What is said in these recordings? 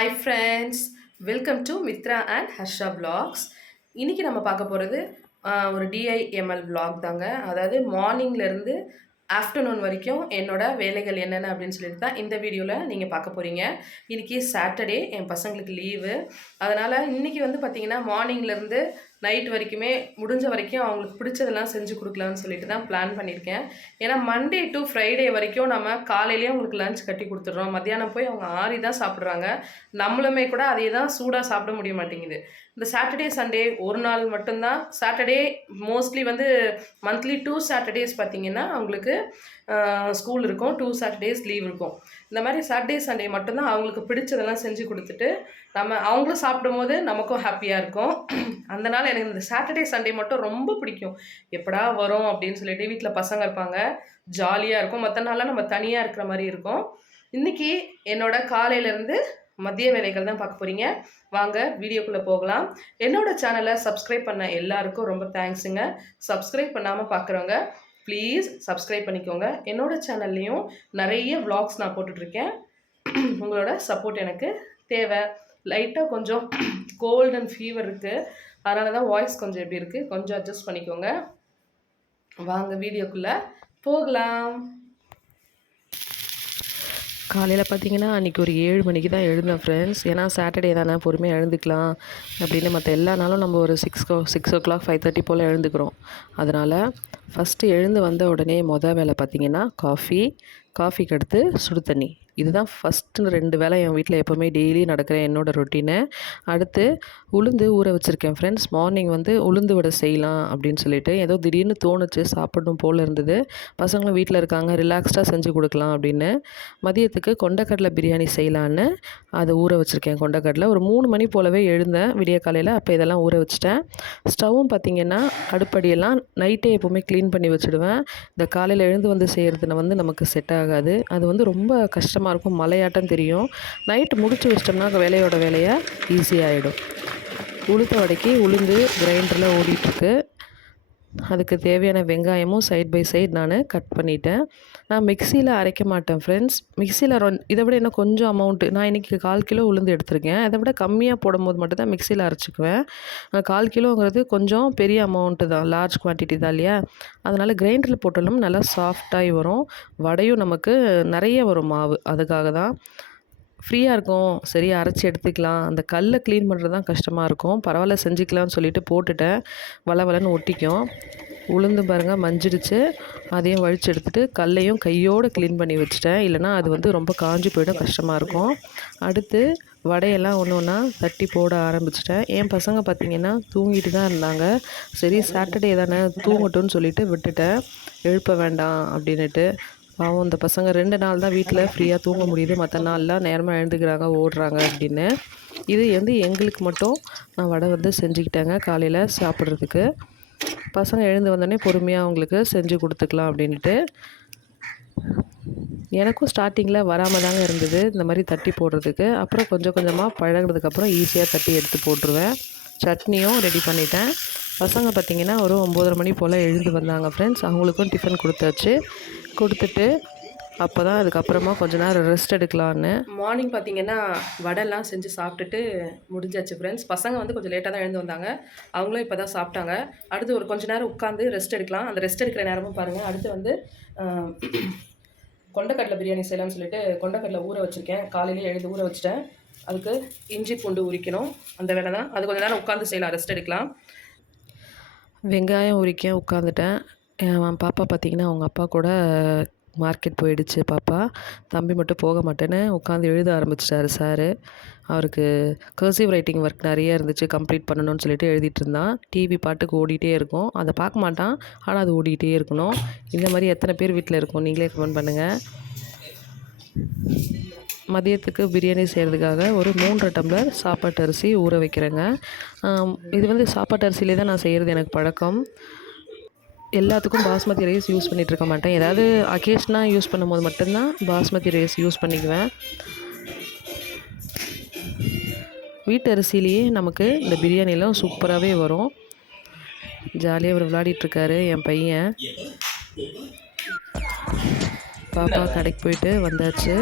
Hi friends, welcome to Mithra and Harsha vlogs. இன்றைக்கி நம்ம பார்க்க போகிறது ஒரு டிஐஎம்எல் vlog தாங்க. அதாவது மார்னிங்லேருந்து ஆஃப்டர்நூன் வரைக்கும் என்னோட வேலைகள் என்னென்ன அப்படின்னு சொல்லிட்டு தான் இந்த வீடியோவில் நீங்கள் பார்க்க போகிறீங்க. இன்றைக்கி சாட்டர்டே, என் பசங்களுக்கு லீவு. அதனால் இன்றைக்கி வந்து பார்த்திங்கன்னா மார்னிங்லேருந்து நைட் வரைக்குமே முடிஞ்ச வரைக்கும் அவங்களுக்கு பிடிச்சதெல்லாம் செஞ்சு கொடுக்கலான்னு சொல்லிட்டு தான் பிளான் பண்ணியிருக்கேன். ஏன்னா மண்டே டு ஃப்ரைடே வரைக்கும் நம்ம காலையிலேயே அவங்களுக்கு லஞ்ச் கட்டி கொடுத்துட்றோம். மத்தியானம் போய் அவங்க ஆறி தான் சாப்பிட்றாங்க. நம்மளுமே கூட அதே தான் சூடாக சாப்பிட முடிய மாட்டேங்குது. இந்த சாட்டர்டே சண்டே ஒரு நாள் மட்டும்தான். சாட்டர்டே மோஸ்ட்லி வந்து மந்த்லி 2 சாட்டர்டேஸ் பார்த்திங்கன்னா அவங்களுக்கு ஸ்கூல் இருக்கும், 2 சாட்டர்டேஸ் லீவ் இருக்கும். இந்த மாதிரி சாட்டர்டே சண்டே மட்டும்தான் அவங்களுக்கு பிடிச்சதெல்லாம் செஞ்சு கொடுத்துட்டு அவங்களும் சாப்பிடும்போது நமக்கும் ஹாப்பியாக இருக்கும். அதனால் எனக்கு இந்த சாட்டர்டே சண்டே மட்டும் ரொம்ப பிடிக்கும். எப்படா வரும் அப்படின்னு சொல்லிட்டு வீட்டில் பசங்க இருப்பாங்க, ஜாலியாக இருக்கும். மற்ற நாளெலாம் நம்ம தனியாக இருக்கிற மாதிரி இருக்கும். இன்றைக்கி என்னோட காலையிலேருந்து மதிய வேலைகள் தான் பார்க்க போகிறீங்க. வாங்க வீடியோக்குள்ளே போகலாம். என்னோட சேனலை சப்ஸ்கிரைப் பண்ண எல்லாருக்கும் ரொம்ப தேங்க்ஸுங்க. சப்ஸ்கிரைப் பண்ணாமல் பார்க்குறவங்க ப்ளீஸ் சப்ஸ்கிரைப் பண்ணிக்கோங்க. என்னோட சேனல்லையும் நிறைய vlogs நான் போட்டுட்ருக்கேன். உங்களோட சப்போர்ட் எனக்கு தேவை. லைட்டாக கொஞ்சம் கோல்ட் அண்ட் ஃபீவர் இருக்குது, அதனால தான் வாய்ஸ் கொஞ்சம் எப்படி இருக்குது, கொஞ்சம் அட்ஜஸ்ட் பண்ணிக்கோங்க. வாங்க வீடியோக்குள்ளே போகலாம். காலையில் பார்த்தீங்கன்னா அன்றைக்கி ஒரு 7 மணிக்கு தான் எழுந்தேன் ஃப்ரெண்ட்ஸ். ஏன்னா சாட்டர்டே தானே, பொறுமையாக எழுந்துக்கலாம் அப்படின்னு. மற்ற எல்லா நாளும் நம்ம ஒரு 6 o'clock 5:30 போல் எழுந்துக்கிறோம். அதனால் ஃபஸ்ட்டு எழுந்து வந்த உடனே வேலை பார்த்திங்கன்னா காஃபிக்கு அடுத்து சுடு தண்ணி. இதுதான் ஃபஸ்ட்டு 2 வேலை என் வீட்டில் எப்போவுமே டெய்லி நடக்கிற என்னோடய ரொட்டீனு. அடுத்து உளுந்து ஊற வச்சுருக்கேன் ஃப்ரெண்ட்ஸ். மார்னிங் வந்து உளுந்து வடை செய்யலாம் அப்படின்னு சொல்லிட்டு ஏதோ திடீர்னு தோணுச்சு, சாப்பிடணும் போல் இருந்தது. பசங்களும் வீட்டில் இருக்காங்க, ரிலாக்ஸ்டாக செஞ்சு கொடுக்கலாம் அப்படின்னு. மதியத்துக்கு கொண்டக்கடலை பிரியாணி செய்யலான்னு அதை ஊற வச்சுருக்கேன். கொண்டக்கடலை ஒரு 3 மணி போலவே எழுந்தேன் விடிய காலையில். அப்போ இதெல்லாம் ஊற வச்சுட்டேன். ஸ்டவ்வும் பார்த்திங்கன்னா அடுப்படியெல்லாம் நைட்டே எப்போவுமே க்ளீன் பண்ணி வச்சுடுவேன். இந்த காலையில் எழுந்து வந்து செய்கிறதுன வந்து நமக்கு செட் ஆகாது. அது வந்து ரொம்ப கஷ்டமாக இருக்கும், மலையாட்டம் தெரியும். நைட்டு முடிச்சு வச்சிட்டோம்னா வேலையோட வேலையாக ஈஸியாகிடும். உளுத்த வடைக்கு உளுந்து கிரைண்டரில் ஓடிட்டுருக்கு. அதுக்கு தேவையான வெங்காயமும் சைட் பை சைட் நான் கட் பண்ணிட்டேன். நான் மிக்சியில் அரைக்க மாட்டேன் ஃப்ரெண்ட்ஸ். மிக்சியில் இதை விட இன்னும் கொஞ்சம் அமௌண்ட்டு, நான் இன்றைக்கி 1/4 கிலோ உளுந்து எடுத்திருக்கேன். அதை விட கம்மியாக போடும்போது மட்டும்தான் மிக்சியில் அரைச்சிக்குவேன். 1/4 கிலோங்கிறது கொஞ்சம் பெரிய அமௌண்ட்டு தான், லார்ஜ் குவான்டிட்டி தான் இல்லையா. அதனால் கிரைண்டரில் போட்டாலும் நல்லா சாஃப்டாகி வரும். வடையும் நமக்கு நிறைய வரும் மாவு. அதுக்காக தான் ஃப்ரீயாக இருக்கும், சரியாக அரைச்சி எடுத்துக்கலாம். அந்த கல்லை க்ளீன் பண்ணுறது தான் கஷ்டமாக இருக்கும். பரவாயில்ல செஞ்சுக்கலாம்னு சொல்லிட்டு போட்டுட்டேன். வளன்னு ஒட்டிக்கும். உளுந்து பாருங்கள் மஞ்சிடுச்சு. அதையும் வழித்து எடுத்துகிட்டு கல்லையும் கையோடு க்ளீன் பண்ணி வச்சுட்டேன். இல்லைனா அது வந்து ரொம்ப காஞ்சி போய்டும், கஷ்டமாக இருக்கும். அடுத்து வடையெல்லாம் ஒன்று ஒன்றா தட்டி போட ஆரம்பிச்சிட்டேன். என் பசங்க பார்த்திங்கன்னா தூங்கிட்டு தான் இருந்தாங்க. சரி சாட்டர்டே தானே தூங்கட்டும்னு சொல்லிட்டு விட்டுட்டேன், எழுப்ப வேண்டாம் அப்படின்னுட்டு. பாவம் இந்த பசங்க 2 நாள் தான் வீட்டில் ஃப்ரீயாக தூங்க முடியுது, மற்ற நாள்லாம் நேரமாக எழுந்துக்கிறாங்க, ஓடுறாங்க அப்படின்னு. இது வந்து எங்களுக்கு மட்டும் நான் வடை வந்து செஞ்சுக்கிட்டேங்க காலையில் சாப்பிட்றதுக்கு. பசங்க எழுந்து வந்தோடனே பொறுமையாக அவங்களுக்கு செஞ்சு கொடுத்துக்கலாம் அப்படின்ட்டு. எனக்கும் ஸ்டார்டிங்கில் வராமல் தாங்க இருந்தது இந்த மாதிரி தட்டி போடுறதுக்கு. அப்புறம் கொஞ்சம் கொஞ்சமாக பழகினதுக்கப்புறம் ஈஸியாக தட்டி எடுத்து போட்டுருவேன். சட்னியும் ரெடி பண்ணிட்டேன். பசங்க பார்த்திங்கன்னா ஒரு 9:30 மணி போல் எழுந்து வந்தாங்க ஃப்ரெண்ட்ஸ். அவங்களுக்கும் டிஃபன் கொடுத்துட்டு அப்போ தான் அதுக்கப்புறமா கொஞ்ச நேரம் ரெஸ்ட் எடுக்கலான்னு. மார்னிங் பார்த்திங்கன்னா வடைலாம் செஞ்சு சாப்பிட்டுட்டு முடிஞ்சாச்சு ஃப்ரெண்ட்ஸ். பசங்க வந்து கொஞ்சம் லேட்டாக தான் எழுந்து வந்தாங்க. அவங்களும் இப்போ தான் சாப்பிட்டாங்க. அடுத்து ஒரு கொஞ்சம் நேரம் உட்காந்து ரெஸ்ட் எடுக்கலாம். அந்த ரெஸ்ட் எடுக்கிற நேரமும் பாருங்கள். அடுத்து வந்து கொண்டக்கடலை பிரியாணி செய்யலாம்னு சொல்லிட்டு கொண்டக்கடலை ஊற வச்சுருக்கேன். காலையிலேயே எழுந்து ஊற வச்சுட்டேன். அதுக்கு இஞ்சி பூண்டு உரிக்கணும், அந்த வேலை தான். அது கொஞ்சம் நேரம் உட்காந்து செய்யலாம், ரெஸ்ட் எடுக்கலாம். வெங்காயம் உரிக்க உட்காந்துட்டேன். என் பாப்பா பார்த்திங்கன்னா அவங்க அப்பா கூட மார்க்கெட் போயிடுச்சு. பாப்பா தம்பி மட்டும் போக மாட்டேன்னு உட்காந்து எழுத ஆரம்பிச்சிட்டாரு சாரு. அவருக்கு கர்சிவ் ரைட்டிங் ஒர்க் நிறைய இருந்துச்சு, கம்ப்ளீட் பண்ணணும்னு சொல்லிட்டு எழுதிட்டு இருந்தான். டிவி பாட்டுக்கு ஓடிட்டே இருக்கும், அதை பார்க்க மாட்டான், ஆனால் அது ஓடிக்கிட்டே இருக்கணும். இந்த மாதிரி எத்தனை பேர் வீட்டில் இருக்கும், நீங்களே கமெண்ட் பண்ணுங்கள். மதியத்துக்கு பிரியாணி செய்கிறதுக்காக ஒரு 3 டம்ளர் சாப்பாட்டு அரிசி ஊற வைக்கிறேங்க. இது வந்து சாப்பாட்டு அரிசியிலே தான் நான் செய்கிறது எனக்கு பழக்கம். எல்லாத்துக்கும் பாஸ்மதி ரைஸ் யூஸ் பண்ணிகிட்ருக்க மாட்டேன். ஏதாவது அக்கேஷனாக யூஸ் பண்ணும்போது மட்டும்தான் பாஸ்மதி ரைஸ் யூஸ் பண்ணிக்குவேன். வீட்டு அரிசியிலேயே நமக்கு இந்த பிரியாணிலாம் சூப்பராகவே வரும். ஜாலியாக அவர் விளையாடிட்டுருக்காரு என் பையன். பாப்பா கடைக்கு போயிட்டு வந்தாச்சு.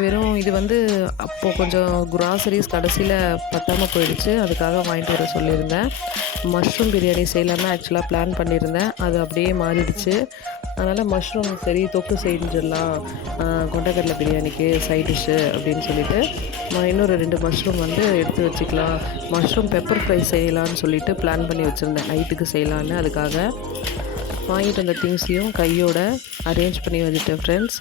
வெறும் இது வந்து அப்போது கொஞ்சம் குராசரிஸ் கடைசியில் பத்தாமல் போயிடுச்சு, அதுக்காக வாங்கிட்டு வர சொல்லியிருந்தேன். மஷ்ரூம் பிரியாணி செய்யலான்னு ஆக்சுவலாக பிளான் பண்ணியிருந்தேன், அது அப்படியே மாறிடுச்சு. அதனால் மஷ்ரூம் சரி தொக்கு செஞ்சிடலாம் கொண்டக்கடலை பிரியாணிக்கு சைட் டிஷ்ஷு அப்படின்னு சொல்லிட்டு இன்னொரு 2 மஷ்ரூம் வந்து எடுத்து வச்சுக்கலாம், மஷ்ரூம் பெப்பர் ஃப்ரை செய்யலான்னு சொல்லிட்டு பிளான் பண்ணி வச்சுருந்தேன் நைட்டுக்கு செய்யலான்னு. அதுக்காக வாங்கிட்டு வந்த திங்ஸையும் கையோட அரேஞ்ச் பண்ணி வச்சுட்டேன் ஃப்ரெண்ட்ஸ்.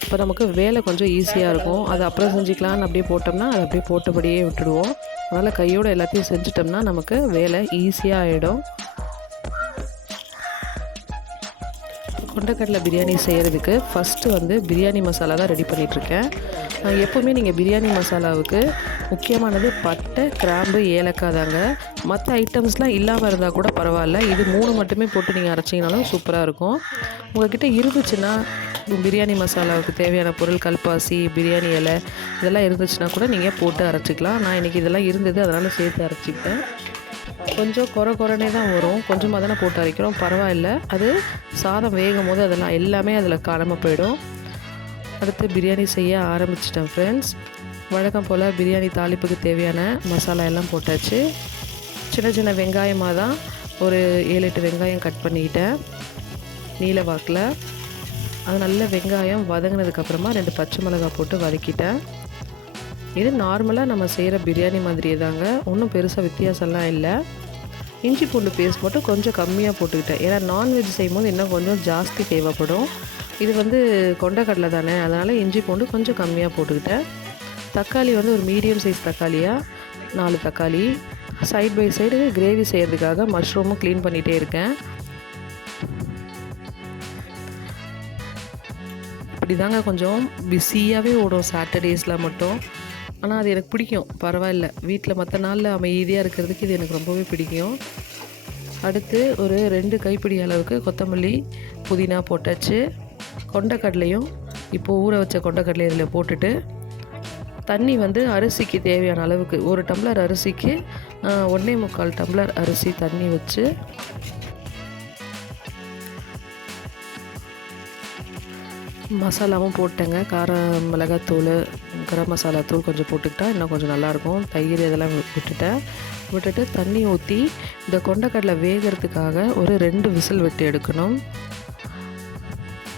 அப்போ நமக்கு வேலை கொஞ்சம் ஈஸியாக இருக்கும். அது அப்புறம் செஞ்சுக்கலான்னு அப்படியே போட்டோம்னா அது அப்படியே போட்டபடியே விட்டுடுவோம். அதனால் கையோடு எல்லாத்தையும் செஞ்சுட்டோம்னா நமக்கு வேலை ஈஸியாக ஆகிடும். கொண்டக்கடலை பிரியாணி செய்கிறதுக்கு ஃபஸ்ட்டு வந்து பிரியாணி மசாலா தான் ரெடி பண்ணிகிட்ருக்கேன். எப்போவுமே நீங்கள் பிரியாணி மசாலாவுக்கு முக்கியமானது பட்டை, கிராம்பு, ஏலக்காய் தாங்க. மற்ற ஐட்டம்ஸ்லாம் இல்லாமல் இருந்தால் கூட பரவாயில்ல, இது 3 மட்டுமே போட்டு நீங்கள் அரைச்சிங்கனாலும் சூப்பராக இருக்கும். உங்கள்கிட்ட இருந்துச்சுன்னா பிரியாணி மசாலாவுக்கு தேவையான பொருள் கல்பாசி, பிரியாணி இலை இதெல்லாம் இருந்துச்சுன்னா கூட நீங்கள் போட்டு அரைச்சிக்கலாம். நான் இன்றைக்கி இதெல்லாம் இருந்தது, அதனால் சேர்த்து அரைச்சிக்கிட்டேன். கொஞ்சம் குறைனே தான் வரும், கொஞ்சமாக தானே போட்டு அரைக்கிறோம், பரவாயில்ல. அது சாதம் வேகும் போது அதெல்லாம் எல்லாமே அதில் காணாமல் போயிடும். அடுத்து பிரியாணி செய்ய ஆரம்பிச்சிட்டேன் ஃப்ரெண்ட்ஸ். வழக்கம் போல் பிரியாணி தாளிப்புக்கு தேவையான மசாலா எல்லாம் போட்டாச்சு. சின்ன சின்ன வெங்காயமாக தான் ஒரு 7-8 வெங்காயம் கட் பண்ணிக்கிட்டேன் நீல வாக்கில். அது நல்ல வெங்காயம் வதங்கினதுக்கப்புறமா 2 பச்சை மிளகாய் போட்டு வதக்கிட்டேன். இது நார்மலாக நம்ம செய்கிற பிரியாணி மாதிரியே தாங்க, ஒன்றும் பெருசாக வித்தியாசம்லாம் இல்லை. இஞ்சி பூண்டு பேஸ்ட் மட்டும் கொஞ்சம் கம்மியாக போட்டுக்கிட்டேன், ஏன்னா நான்வெஜ் செய்யும்போது இன்னும் கொஞ்சம் ஜாஸ்தி தேவைப்படும். இது வந்து கொண்டக்கடலை தானே, அதனால் இஞ்சி பூண்டு கொஞ்சம் கம்மியாக போட்டுக்கிட்டேன். தக்காளி வந்து ஒரு மீடியம் சைஸ் தக்காளியாக 4 தக்காளி. சைட் பை சைடு கிரேவி செய்கிறதுக்காக மஷ்ரூமும் க்ளீன் பண்ணிகிட்டே இருக்கேன். இப்படி தாங்க கொஞ்சம் பிஸியாகவே ஓடும் சாட்டர்டேஸில் மட்டும். ஆனால் அது எனக்கு பிடிக்கும், பரவாயில்ல. வீட்டில் மற்ற நாளில் அமைதியாக இருக்கிறதுக்கு இது எனக்கு ரொம்பவே பிடிக்கும். அடுத்து ஒரு 2 கைப்பிடி அளவுக்கு கொத்தமல்லி, புதினா போட்டாச்சு. கொண்டக்கடலையும் இப்போது ஊற வச்ச கொண்டக்கடலை இதில் போட்டுட்டு தண்ணி வந்து அரிசிக்கு தேவையான அளவுக்கு, 1 டம்ளர் அரிசிக்கு 1.25 டம்ளர் அரிசி தண்ணி வச்சு மசாலாவும் போட்டேங்க. காரம், மிளகாத்தூள், கரம் மசாலா தூள் கொஞ்சம் போட்டுக்கிட்டா இன்னும் கொஞ்சம் நல்லாயிருக்கும். தயிர் இதெல்லாம் விட்டுட்டு தண்ணி ஊற்றி இந்த கொண்டக்கடலை வேகிறதுக்காக ஒரு 2 விசில் விட்டு எடுக்கணும்.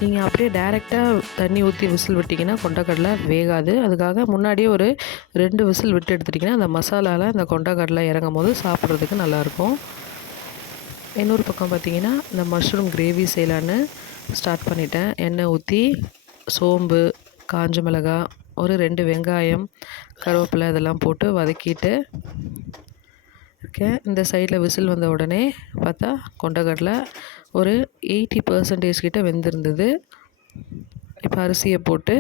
நீங்கள் அப்படியே டைரெக்டாக தண்ணி ஊற்றி விசில் விட்டிங்கன்னா கொண்டக்கடலை வேகாது. அதுக்காக முன்னாடியே ஒரு 2 விசில் விட்டு எடுத்துட்டிங்கன்னா அந்த மசாலாவில் இந்த கொண்டக்கடலை இறங்கும் போது சாப்பிட்றதுக்கு நல்லாயிருக்கும். இன்னொரு பக்கம் பார்த்திங்கன்னா இந்த மஷ்ரூம் கிரேவி செய்யலான்னு ஸ்டார்ட் பண்ணிட்டேன். எண்ணெய் ஊற்றி சோம்பு, காஞ்ச மிளகாய், ஒரு 2 வெங்காயம், கருவேப்பிலை இதெல்லாம் போட்டு வதக்கிட்டு இருக்கேன். இந்த சைடில் விசில் வந்த உடனே பார்த்தா கொண்டக்கடலை ஒரு 80% கிட்ட வெந்திருந்தது. இப்போ அரிசியை போட்டு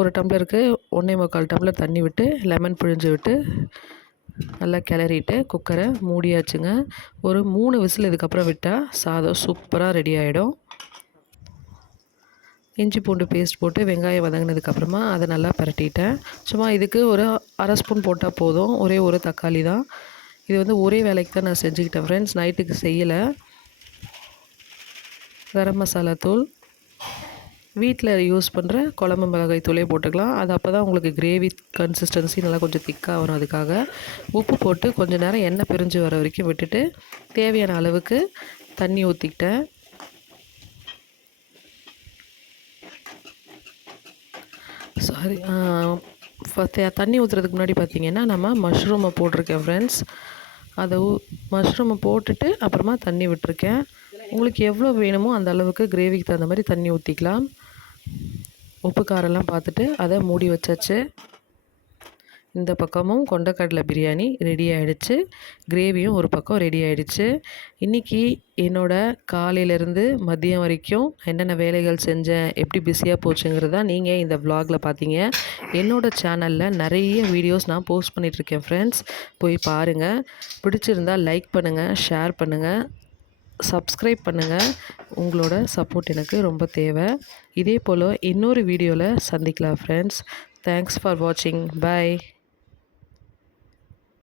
1 டம்ளருக்கு 1.25 டம்ளர் தண்ணி விட்டு லெமன் பிழிஞ்சு விட்டு நல்லா கிளறிட்டு குக்கரை மூடியாச்சுங்க. ஒரு 3 விசில் இதுக்கப்புறம் விட்டால் சாதம் சூப்பராக ரெடி ஆகிடும். இஞ்சி பூண்டு பேஸ்ட் போட்டு வெங்காயம் வதங்கினதுக்கப்புறமா அதை நல்லா பரட்டிட்டேன். சும்மா இதுக்கு ஒரு 1/2 ஸ்பூன் போட்டால் போதும், ஒரே ஒரு தக்காளி தான். இது வந்து ஒரே வேலைக்கு தான் நான் செஞ்சுக்கிட்டேன் ஃப்ரெண்ட்ஸ், நைட்டுக்கு செய்யலை. கரம் மசாலா தூள், வீட்டில் யூஸ் பண்ணுற குழம்பு மிளகாய் தூளே போட்டுக்கலாம். அது அப்போ தான் உங்களுக்கு கிரேவி கன்சிஸ்டன்சி நல்லா கொஞ்சம் திக்காக வரும். அதுக்காக உப்பு போட்டு கொஞ்சம் நேரம் எண்ணெய் பிரிஞ்சு வர வரைக்கும் விட்டுட்டு தேவையான அளவுக்கு தண்ணி ஊற்றிக்கிட்டேன். தண்ணி ஊற்றுறதுக்கு முன்னாடி பார்த்திங்கன்னா நம்ம மஷ்ரூமை போட்டிருக்கேன் ஃப்ரெண்ட்ஸ். அதை மஷ்ரூமை போட்டுட்டு அப்புறமா தண்ணி விட்டுருக்கேன். உங்களுக்கு எவ்வளோ வேணுமோ அந்த அளவுக்கு கிரேவிக்கு தகுந்த மாதிரி தண்ணி ஊற்றிக்கலாம். உப்பு காரெல்லாம் பார்த்துட்டு அதை மூடி வச்சாச்சு. இந்த பக்கமும் கொண்டக்கடலை பிரியாணி ரெடி ஆகிடுச்சு, கிரேவியும் ஒரு பக்கம் ரெடி ஆகிடுச்சு. இன்றைக்கி என்னோடய காலையிலேருந்து மதியம் வரைக்கும் என்னென்ன வேலைகள் செஞ்சேன், எப்படி பிஸியாக போச்சுங்கிறதா நீங்கள் இந்த வ்ளாகில் பார்த்தீங்க. என்னோடய சேனலில் நிறைய வீடியோஸ் நான் போஸ்ட் பண்ணிகிட்ருக்கேன் ஃப்ரெண்ட்ஸ், போய் பாருங்கள். பிடிச்சிருந்தால் லைக் பண்ணுங்கள், ஷேர் பண்ணுங்கள், சப்ஸ்கிரைப் பண்ணுங்கள். உங்களோட சப்போர்ட் எனக்கு ரொம்ப தேவை. இதே போல் இன்னொரு வீடியோவில் சந்திக்கலாம் ஃப்ரெண்ட்ஸ். தேங்க்ஸ் ஃபார் வாட்சிங். பை.